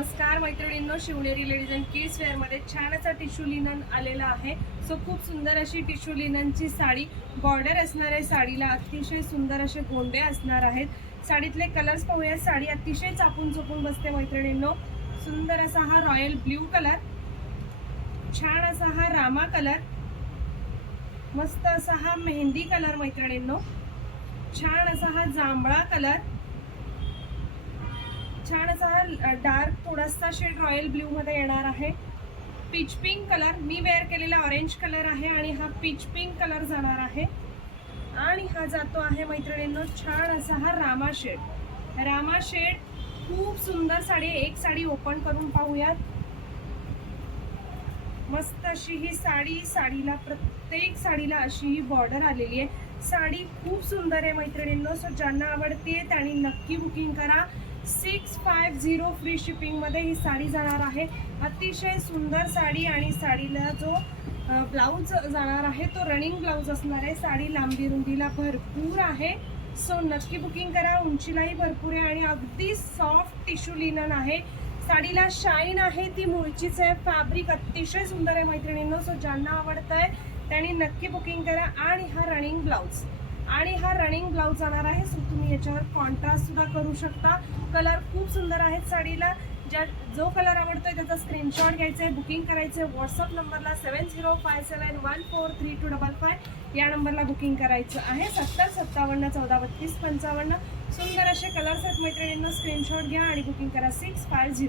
नमस्कार मैत्रिणींनो, Shivneri ladies and kids wear मध्ये छान असा टिश्यू लिनन आलेला आहे। सो खूप सुंदर अशी टिश्यू लिननची साडी, बॉर्डर असणार आहे साडीला, अतिशय सुंदर असे गोंडे असणार आहेत। साडीतले कलर्स पाहूया। साडी अतिशय चापून चोपून बसते मैत्रिणींनो। सुंदर असा हा रॉयल ब्ल्यू कलर, छान असा हा रामा कलर, मस्त असा हा मेहंदी कलर मैत्रिणींनो, छान असा हा जांभळा कलर, छान असा हा डार्क थोडासा शेड रॉयल ब्ल्यू मध्ये येणार आहे। पीच पिंक कलर, मी वेअर केलेला ऑरेंज कलर आहे आणि हा पीच पिंक कलर जाणार आहे। आणि हा जातो आहे मैत्रिणींनो छान असा हा रामा शेड। रामा शेड खूप सुंदर साडी, एक साडी ओपन करून पाहूयात। मस्त अशी ही साडी, साडीला प्रत्येक साडीला अशी ही बॉर्डर आलेली आहे। साडी खूप सुंदर आहे मैत्रिणींनो। सो ज्यांना आवडते त्यांनी नक्की बुकिंग करा। 650 फ्री शिपिंग मध्ये ही साडी जाणार आहे। अतिशय सुंदर साडी आणि साडीला जो ब्लाउज जाणार आहे तो रनिंग ब्लाउज असणार आहे। साडी लांबी रुंदीला भरपूर आहे। सो नक्की बुकिंग करा। उंचीलाही भरपूर आहे आणि अगदी सॉफ्ट टिश्यू लिनन आहे। साडीला शाईन आहे ती मूळचीच आहे। फॅब्रिक अतिशय सुंदर आहे मैत्रिणींनो। सो ज्यांना आवडतंय त्यांनी नक्की बुकिंग करा। आणि हा रनिंग ब्लाउज जाणार आहे। सो तुम्ही याच्यावर कॉन्ट्रास्ट सुद्धा करू शकता। कलर खूप सुंदर आहेत साडीला। जो कलर आवडतोय त्याचा स्क्रीनशॉट घ्यायचा आहे, बुकिंग करायचं आहे। व्हॉट्सअप नंबरला 7057143255 या नंबरला बुकिंग करायचं आहे। 7057143255 सुंदर असे कलर्स आहेत मैत्रिणींना। स्क्रीनशॉट घ्या आणि बुकिंग करा 650।